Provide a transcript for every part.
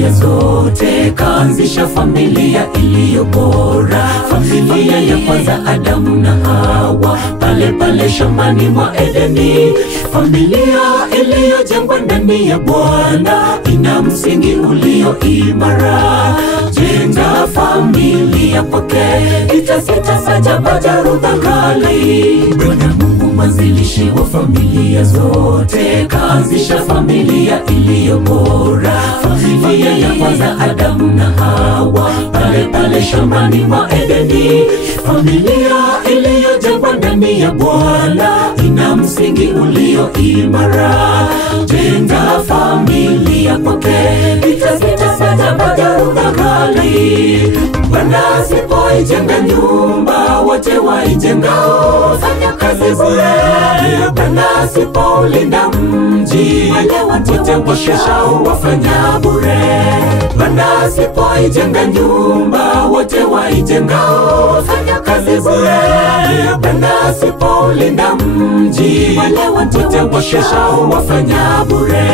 familia zote, kaanzisha familia iliyo bora. Familia ya kwanza Adamu na Hawa, pale pale shambani mwa Edeni. Familia iliyojengwa ndani ya Bwana, ina msingi ulio imara. Jenga familia kwake, itasita sajaba jarudha kali. Bwana Mungu mwanzilishi wa familia zote, kaanzisha familia iliyo bora. Familia ya kwanza Adamu na Hawa, pale pale shambani mwa Edeni. Familia iliyojengwa ndani ya Bwana, ina msingi ulio imara. Jenga familia kwake, itasita sajaba jarudha kali. Bwana asipoijenga nyumba, wote waijengao fanya kazi bure. Bwana asipoulinda mji, wote wakeshao wafanya bure. Bwana asipoijenga nyumba, wote waijengao fanya kazi bure. Bwana asipoulinda mji, wote wakeshao wafanya bure.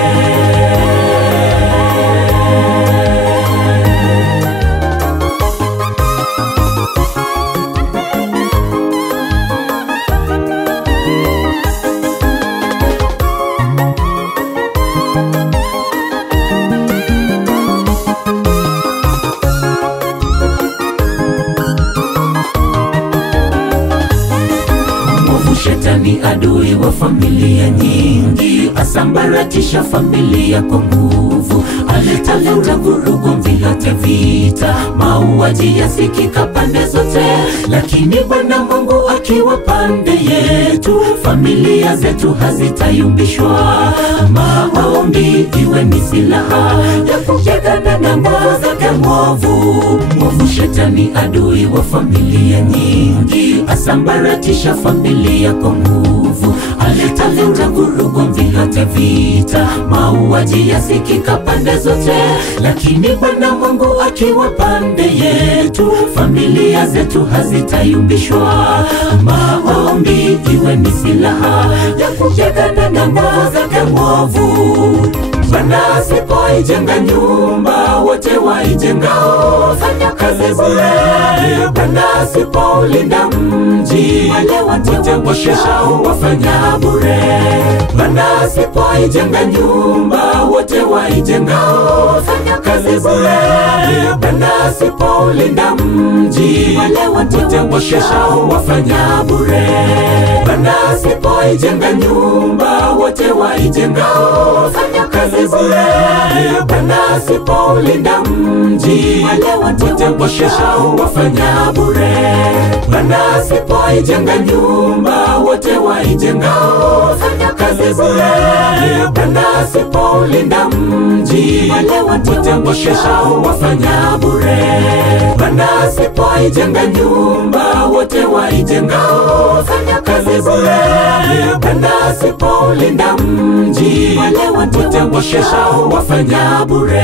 Shetani adui wa familia nyingi, asambaratisha familia kwa nguvu. Aleta vurugu, hata vita, mauaji yasikika pande zote. Lakini Bwana Mungu akiwa pande yetu, familia zetu hazitayumbishwa. Maombi iwe ni silaha ya kupigana na nguvu zake mwovu. Shetani adui wa familia nyingi, asambaratisha familia kwa nguvu. Aleta vurugu, hata vita, mauaji yasikika pande zote. Lakini Bwana Mungu akiwa pande yetu, familia zetu hazitayumbishwa. Maombi iwe ni silaha ya kupigana na nguvu zake mwovu. Bwana asipoijenga nyumba, wote waijengao fanya kazi bure. Bwana asipoulinda mji, wote wakeshao wafanya bure. Bwana asipoijenga nyumba, wote waijengao fanya kazi bure. Bwana asipoulinda mji, wote wakeshao wafanya bure. Bwana asipoijenga nyumba, wote waijengao fanya kazi bure. Bwana asipoulinda mji, wote wakeshao wafanya bure. Bwana asipoijenga nyumba, wote waijengao fanya kazi bure. Bwana asipoulinda mji, wote wakeshao wafanya bure. Bwana asipoijenga nyumba, wote waijengao fanya kazi bure. Bwana asipoulinda mji, wote wakeshao wafanya bure.